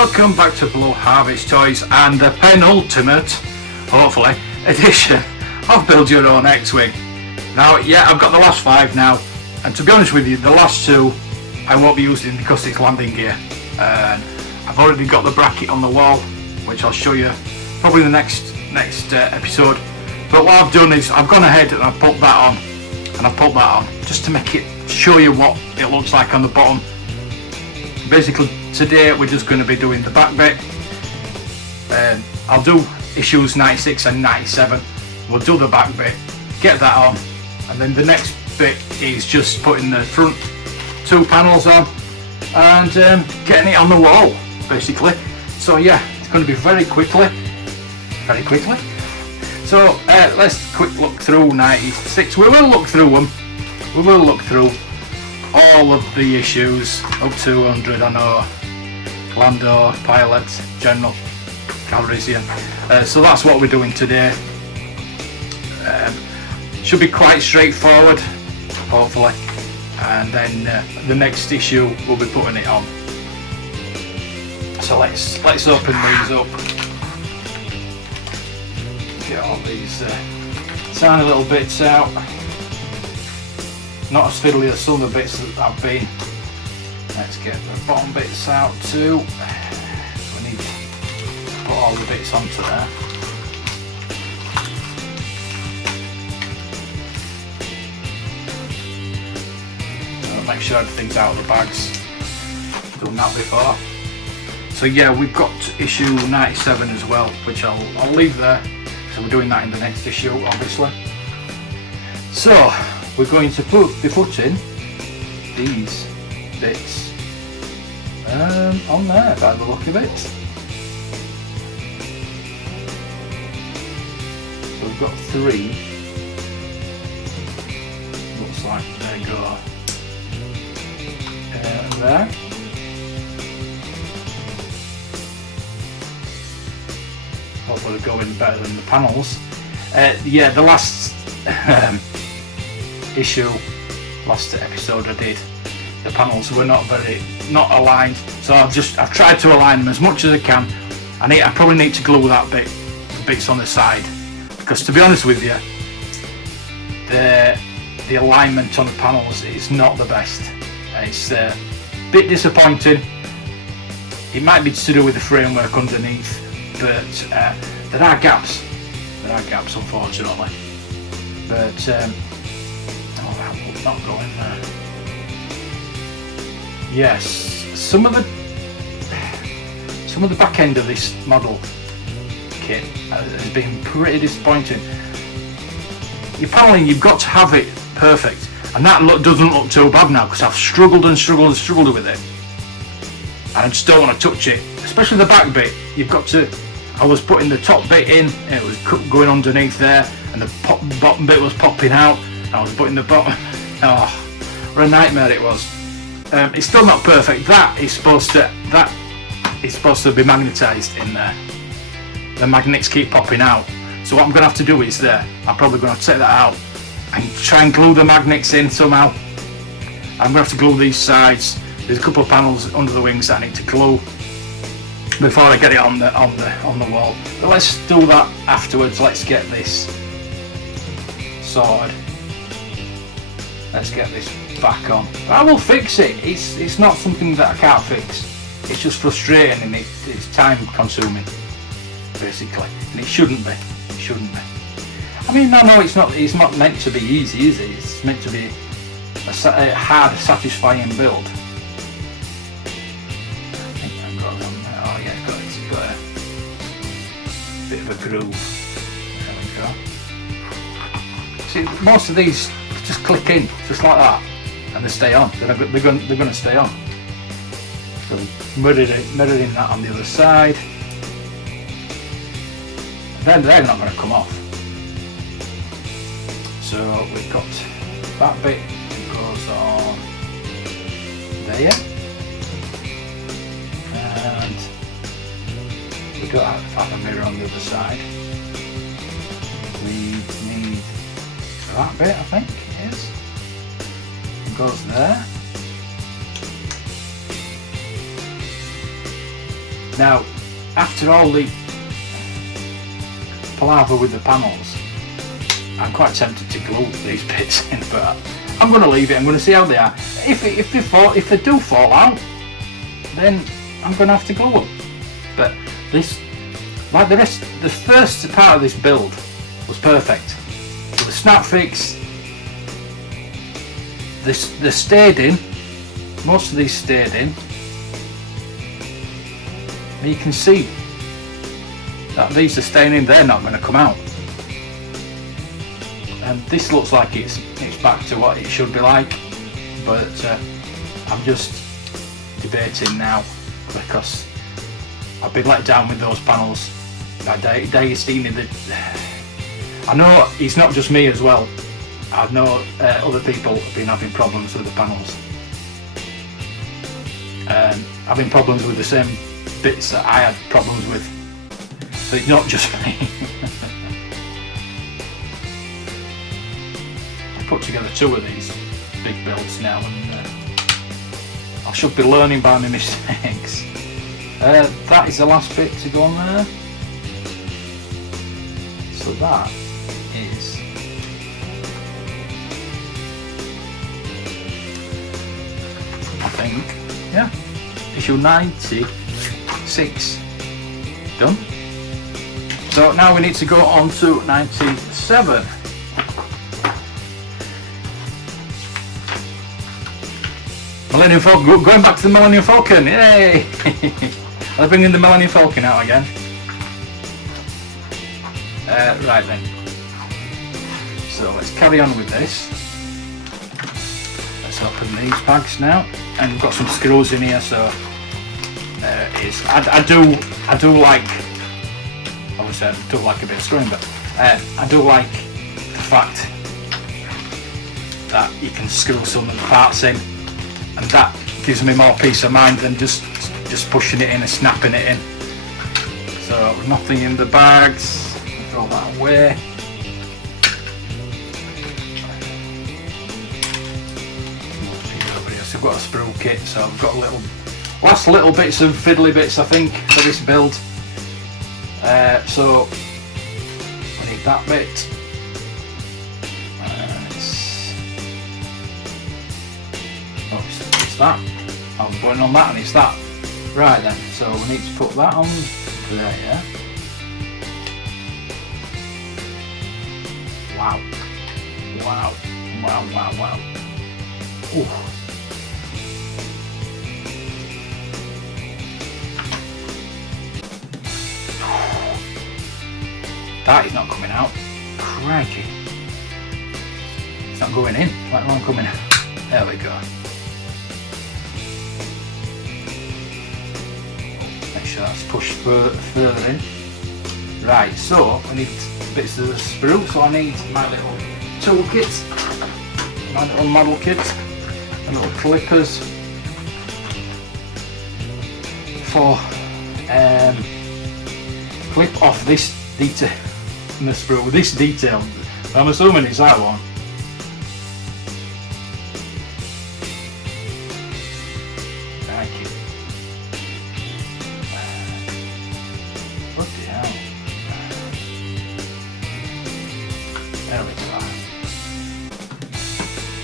welcome back to Below Harvest Toys and the penultimate, hopefully, edition of Build Your Own X-Wing. Now, yeah, I've got the last 5 now, and to be honest with you, the last 2 I won't be using because it's landing gear. And I've already got the bracket on the wall, which I'll show you probably in the next episode. But what I've done is I've gone ahead and I've put that on, and I've put that on just to make it show you what it looks like on the bottom. Basically, today we're just going to be doing the back bit. I'll do issues 96 and 97. We'll do the back bit, get that on, and then the next bit is just putting the front 2 panels on and getting it on the wall, basically. So yeah, it's going to be very quickly. So let's quick look through 96. We will look through them. We will look through all of the issues up to 100. I know, Lando, Pilot, General, Calrissian. So that's what we're doing today. Should be quite straightforward, hopefully. And then the next issue we'll be putting it on. So let's open these up. Get all these tiny little bits out. Not as fiddly as some of the bits that I've been. Let's get the bottom bits out too. We need to put all the bits onto there. So make sure everything's out of the bags. Done that before. So yeah, we've got issue 97 as well, which I'll leave there. So we're doing that in the next issue, obviously. So we're going to be putting these bits on there by the look of it. So we've got 3. Looks like they go there. Hopefully they're going better than the panels. Yeah, the last last episode I did, the panels were not aligned, so I've tried to align them as much as I can. I probably need to glue that the bits on the side, because to be honest with you, the alignment on the panels is not the best. It's a bit disappointing. It might be to do with the framework underneath, but there are gaps. Unfortunately. But not going there. Yes, some of the back end of this model kit has been pretty disappointing. Your paneling, you've got to have it perfect, and that doesn't look too bad now, because I've struggled with it, and I just don't want to touch it, especially the back bit. I was putting the top bit in, and it was going underneath there, and the bottom bit was popping out. I was putting the bottom. Oh, what a nightmare it was. It's still not perfect. That is supposed to be magnetised in there. The magnets keep popping out. So what I'm going to have to do is I'm probably going to have to take that out and try and glue the magnets in somehow. I'm going to have to glue these sides. There's a couple of panels under the wings that I need to glue before I get it on the wall. But let's do that afterwards. Let's get this sorted. Let's get this back on. I will fix it. It's not something that I can't fix. It's just frustrating, and it's time consuming, basically. And it shouldn't be. I mean, no, it's not meant to be easy, is it? It's meant to be a hard, satisfying build. Oh yeah, it's got a bit of a groove. There we go. See, most of these just click in, just like that, and they stay on. They're going to stay on. So mirroring that on the other side. And then they're not going to come off. So we've got that bit that goes on there, and we've got a mirror on the other side. We need that bit, I think it is. It goes there. Now, after all the palaver with the panels, I'm quite tempted to glue these bits in, but I'm going to leave it. I'm going to see how they are. If they do fall out, then I'm going to have to glue them. But this, like the first part of this build was perfect. So the snap fix, they stayed in. Most of these stayed in. And you can see that these are staying in. They're not going to come out. And this looks like it's back to what it should be like. But I'm just debating now because I've been let down with those panels by Deagostini. I know it's not just me as well. I know other people have been having problems with the panels. Having problems with the same bits that I had problems with. So it's not just me. I put together 2 of these big builds now, and I should be learning by my mistakes. That is the last bit to go on there. So that is I think, yeah, issue 96 done. So now we need to go on to 97. Millennium Falcon, going back to the Millennium Falcon, yay! I'll bring in the Millennium Falcon out again. Right then. So let's carry on with this. Let's open these bags now, and we've got some screws in here. So there it is. I do like. Obviously, I do like a bit of screwing, but I do like the fact that you can screw some of the parts in, and that gives me more peace of mind than just pushing it in and snapping it in. So nothing in the bags. Throw that away. So I've got a sprue kit, so I've got last little bits of fiddly bits I think for this build. So I need that bit. It's that. I was going on that, and it's that. Right then, so we need to put that on there, yeah. Wow. Wow. Wow, wow, wow. Ooh. That is not coming out. Crikey. It's not going in. Let alone coming out. There we go. Make sure that's pushed further in. Right, so I need bits of the sprue, so I need my little toolkit, my little model kit, and little clippers for clip off this detail in the sprue, this detail. I'm assuming it's that one. Thank you. Bloody hell. There we go.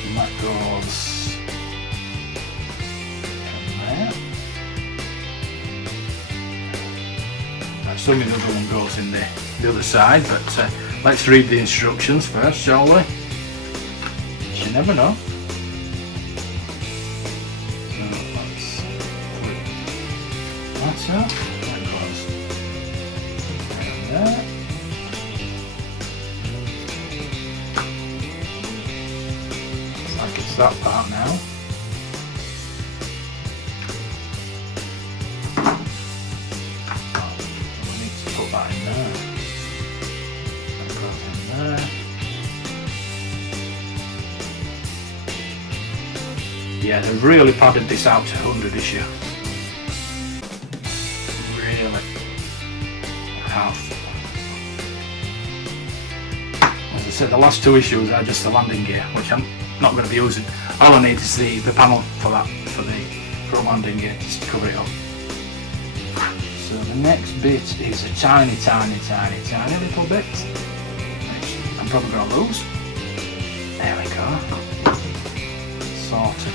And that goes from there. I'm assuming the other one goes in the other side, but let's read the instructions first, shall we? You never know. So let's flip that up. That goes down there. Looks like it's that part now. We need to put that in there. That goes in there. Yeah, they've really padded this out to 100 issue. Really. Half. As I said, the last 2 issues are just the landing gear, which I'm not going to be using. All I need is the panel for that, for the landing gear, just to cover it up. So So the next bit is a tiny little bit, which I'm probably going to lose. There we go. Sorted.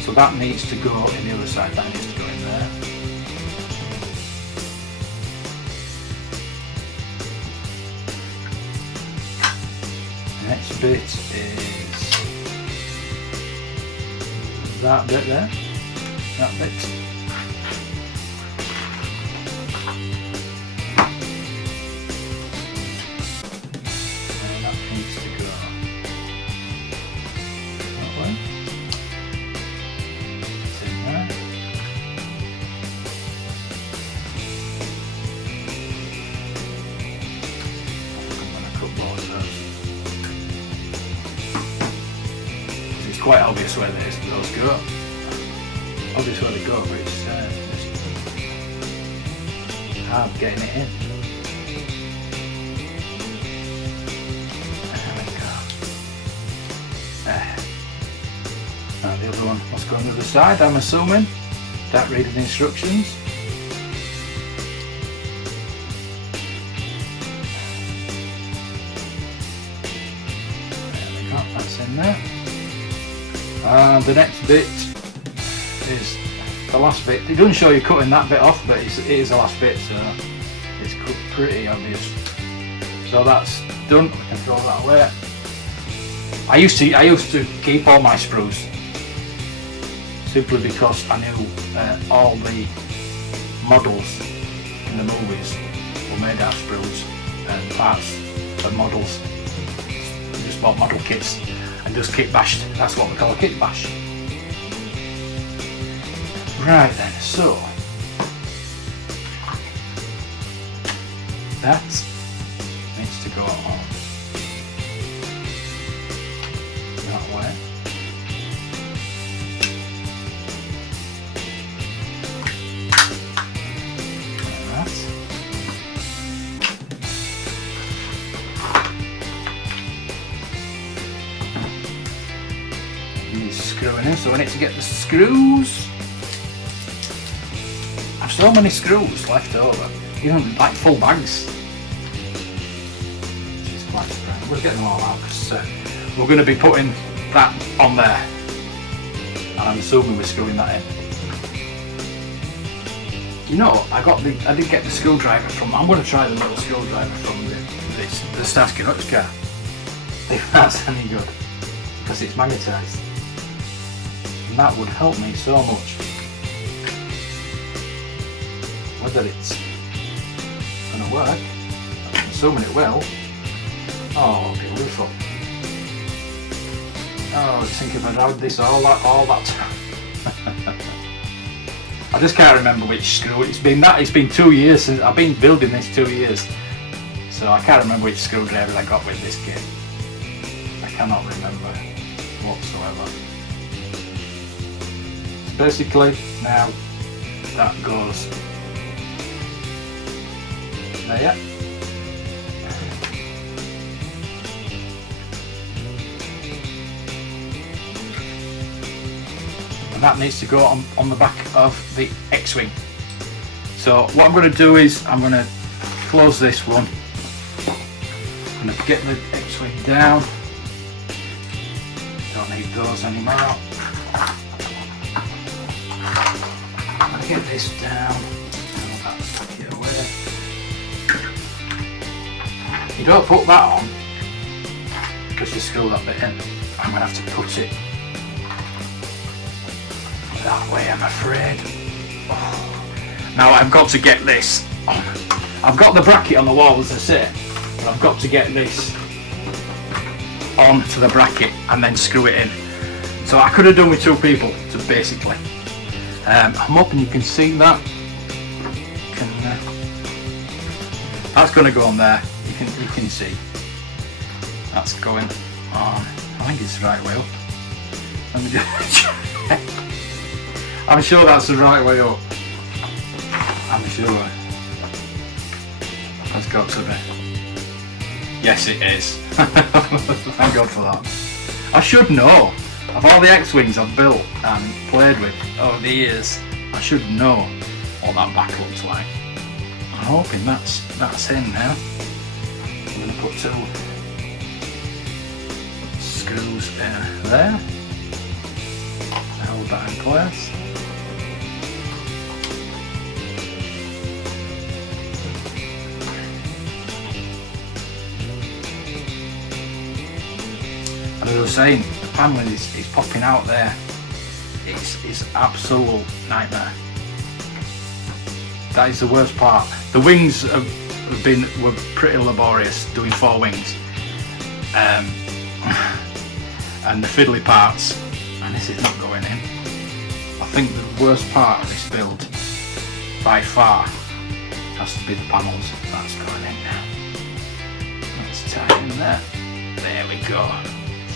So that needs to go in the other side, that needs to go in there. The next bit is that bit there, that bit. And that needs to go that way. It's in there. I'm going to cut both of those. It's quite obvious where those go. Obvious where they go, but it's just hard getting it in. There we go. There. Now the other one must go on the other side, I'm assuming. Without reading the instructions. There we go, that's in there. And the next bit is the last bit. It doesn't show you cutting that bit off, but it is the last bit, so it's pretty obvious. So that's done. We can throw that away. I used to keep all my sprues simply because I knew all the models in the movies were made out of sprues and parts of models. I just bought model kits and just kit bashed. That's what we call a kit bash. Right then, so that needs to go on that way. Like that. Need screwing in, so I need to get the screws. So many screws left over, even like full bags. Which is quite surprising. We'll get them all out because we're going to be putting that on there, and I'm assuming we're screwing that in. You know, I did get the screwdriver from. I'm going to try the little screwdriver from the Stargalactica. If that's any good, because it's magnetised, and that would help me so much. Whether it's going to work, I'm assuming it will. Oh, beautiful. Oh, I think if I'd had this all that time. I just can't remember which screw. It's been 2 years since I've been building this 2 years, so I can't remember which screwdriver I got with this kit. I cannot remember whatsoever. So basically, now that goes there. And that needs to go on the back of the X-wing. So what I'm going to do is I'm going to close this one. I'm going to get the X-wing down. Don't need those anymore. I'm going to get this down. Put it away. You don't put that on because you screw that bit in. I'm going to have to put it that way, I'm afraid. Oh. Now I've got to get this on. I've got the bracket on the wall, as I say, but I've got to get this onto the bracket and then screw it in. So I could have done with 2 people, so basically. I'm hoping you can see that. That's going to go on there. You can see that's going on. I think it's the right way up. Let me just check. I'm sure that's the right way up. I'm sure. That's got to be. Yes, it is. Thank God for that. I should know. Of all the X-wings I've built and played with over the years, I should know what that back looks like. I'm hoping that's in now. I'm going to put 2 screws in there. Hold that in place. And as I was saying, the paneling is popping out there. It's absolute nightmare. That is the worst part. The wings were pretty laborious, doing 4 wings. And the fiddly parts, and this is not going in. I think the worst part of this build, by far, has to be the panels. That's going in now. Let's tie it in there. There we go.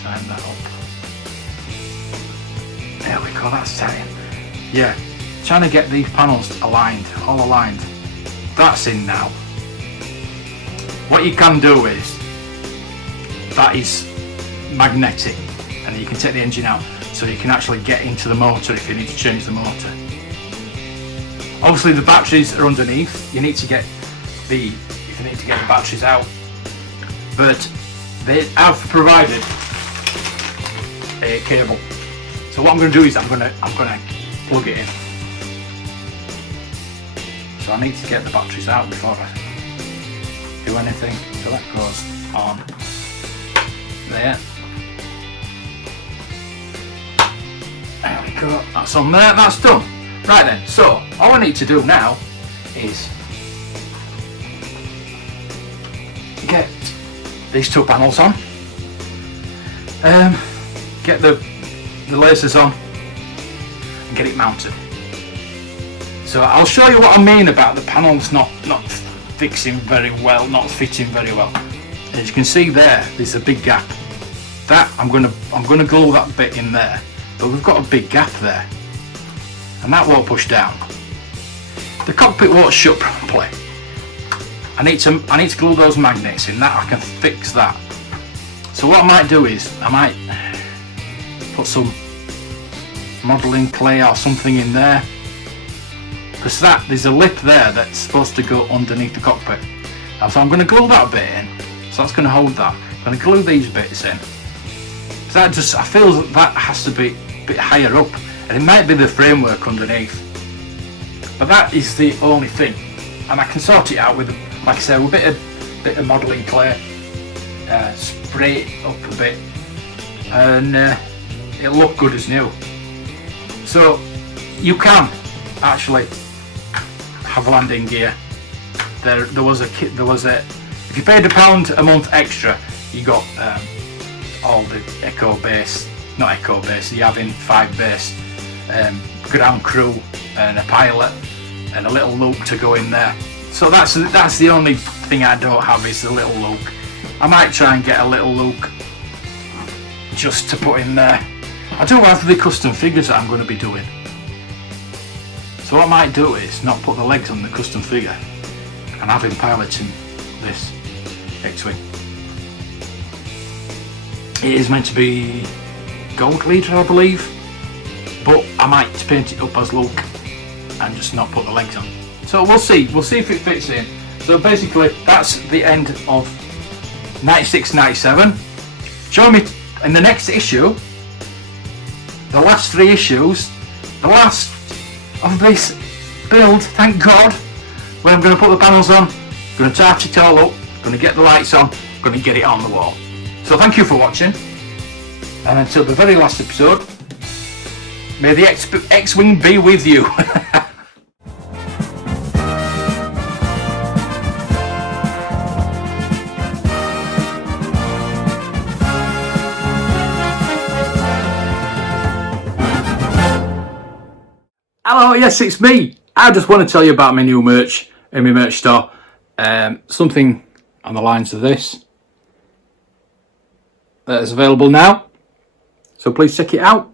Time that up. There we go, that's tight. Yeah, trying to get these panels aligned, all aligned. That's in now. What you can do is, that is magnetic, and you can take the engine out so you can actually get into the motor if you need to change the motor. Obviously the batteries are underneath. You need to get the batteries out, but they have provided a cable. So what I'm going to do is I'm going to plug it in. So I need to get the batteries out before I do anything. So that goes on there. There we go. That's on there. That's done. Right then. So all I need to do now is get these 2 panels on. Get the lasers on and get it mounted. So I'll show you what I mean about the panels not fixing very well, not fitting very well. As you can see there's a big gap. That I'm gonna glue that bit in there, but we've got a big gap there, and that won't push down. The cockpit won't shut properly. I need to glue those magnets in. That I can fix that. So what I might do is I might put some modelling clay or something in there, because there's a lip there that's supposed to go underneath the cockpit. And so I'm going to glue that bit in, so that's going to hold that. I'm going to glue these bits in. So I feel that has to be a bit higher up, and it might be the framework underneath, but that is the only thing, and I can sort it out with, like I said, with a bit of modelling clay, spray it up a bit, and it'll look good as new. So you can actually have landing gear. There was a if you paid £1 a month extra, you got all the the having 5 base, ground crew and a pilot and a little loop to go in there. So that's the only thing I don't have, is the little loop. I might try and get a little loop just to put in there. I do have the custom figures that I'm going to be doing. So what I might do is not put the legs on the custom figure and have him piloting this X-wing. It is meant to be gold leader, I believe, but I might paint it up as Luke and just not put the legs on. So we'll see if it fits in. So basically that's the end of 96-97. Join me in the next issue, the last 3 issues, the last of this build, thank God, where I'm going to put the panels on, going to touch it all up, going to get the lights on, going to get it on the wall. So thank you for watching, and until the very last episode, may the X-Wing be with you. Hello, yes, it's me. I just want to tell you about my new merch in my merch store. Something on the lines of this that is available now. So please check it out.